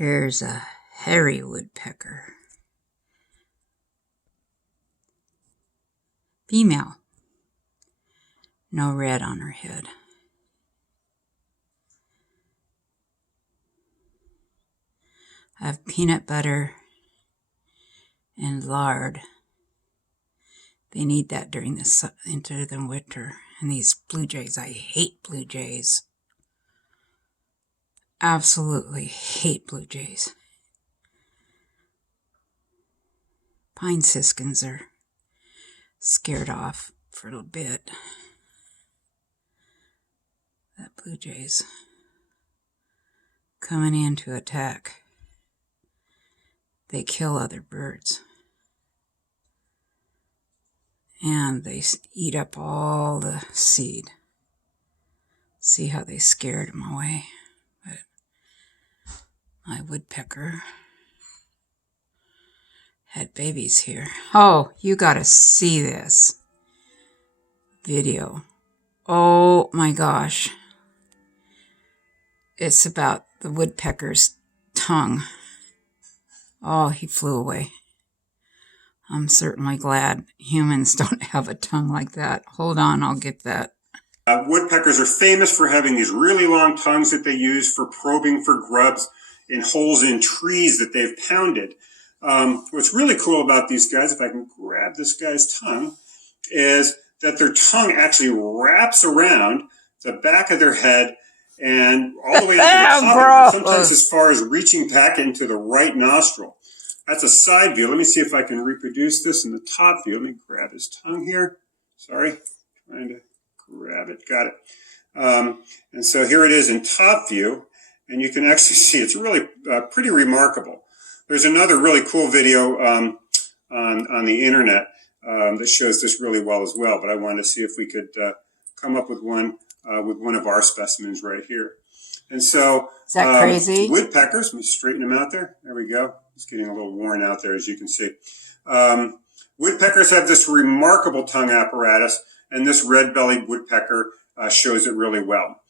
Here's a hairy woodpecker. Female. No red on her head. I have peanut butter and lard. They need that during into the winter. And these blue jays, I hate blue jays. Absolutely hate blue jays. Pine siskins are scared off for a little bit. That blue jay's coming in to attack. They kill other birds. And they eat up all the seed. See how they scared them away. But my woodpecker had babies here. Oh, you gotta see this video. Oh my gosh. It's about the woodpecker's tongue. Oh, he flew away. I'm certainly glad humans don't have a tongue like that. Hold on, I'll get that. Woodpeckers are famous for having these really long tongues that they use for probing for grubs in holes in trees that they've pounded. What's really cool about these guys, if I can grab this guy's tongue, is that their tongue actually wraps around the back of their head and all the way into the top, sometimes as far as reaching back into the right nostril. That's a side view. Let me see if I can reproduce this in the top view. Let me grab his tongue here. Sorry, trying to grab it. Got it. And so here it is in top view, and you can actually see it's really pretty remarkable. There's another really cool video on the internet that shows this really well as well, but I wanted to see if we could come up with one of our specimens right here. And so, is that crazy? Woodpeckers, let me straighten them out there. There we go. It's getting a little worn out there, as you can see. Woodpeckers have this remarkable tongue apparatus, and this red-bellied woodpecker shows it really well.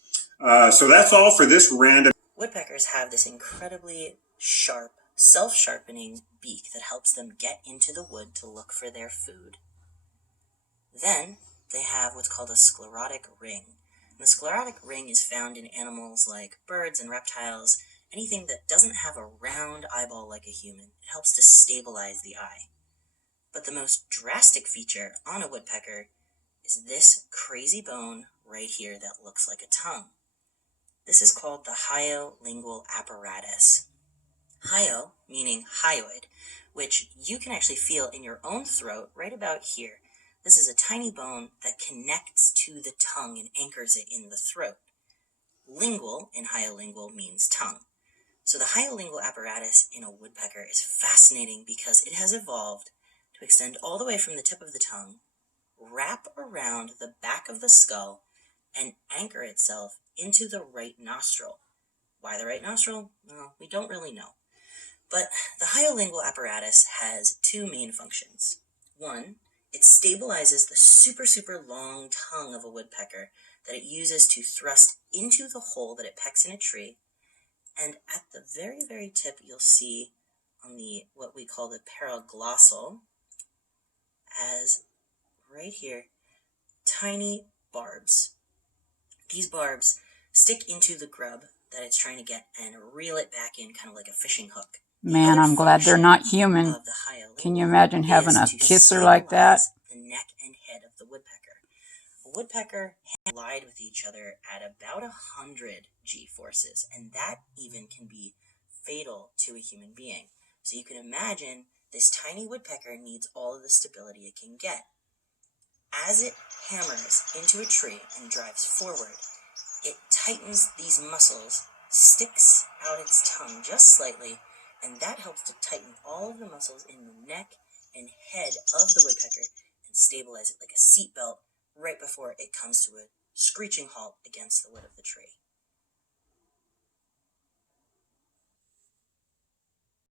So that's all for this random. Woodpeckers have this incredibly sharp, self-sharpening beak that helps them get into the wood to look for their food. Then they have what's called a sclerotic ring. And the sclerotic ring is found in animals like birds and reptiles, anything that doesn't have a round eyeball like a human. It helps to stabilize the eye. But the most drastic feature on a woodpecker is this crazy bone right here that looks like a tongue. This is called the Hyo lingual apparatus. Hyo meaning hyoid, which you can actually feel in your own throat right about here. This is a tiny bone that connects to the tongue and anchors it in the throat. Lingual in hyolingual means tongue. So the hyolingual apparatus in a woodpecker is fascinating because it has evolved to extend all the way from the tip of the tongue, wrap around the back of the skull, and anchor itself into the right nostril. Why the right nostril? Well, we don't really know. But the hyolingual apparatus has two main functions. One, it stabilizes the super long tongue of a woodpecker that it uses to thrust into the hole that it pecks in a tree. And at the very tip, you'll see on the what we call the paraglossal, as right here, tiny barbs. These barbs stick into the grub that it's trying to get and reel it back in, kind of like a fishing hook. Man, I'm glad they're not human. Can you imagine having a kisser like that? The neck and head of the woodpecker. A woodpecker collide with each other at about 100 G-forces, and that even can be fatal to a human being. So you can imagine this tiny woodpecker needs all of the stability it can get. As it hammers into a tree and drives forward, it tightens these muscles, sticks out its tongue just slightly, and that helps to tighten all of the muscles in the neck and head of the woodpecker and stabilize it like a seatbelt right before it comes to a screeching halt against the wood of the tree.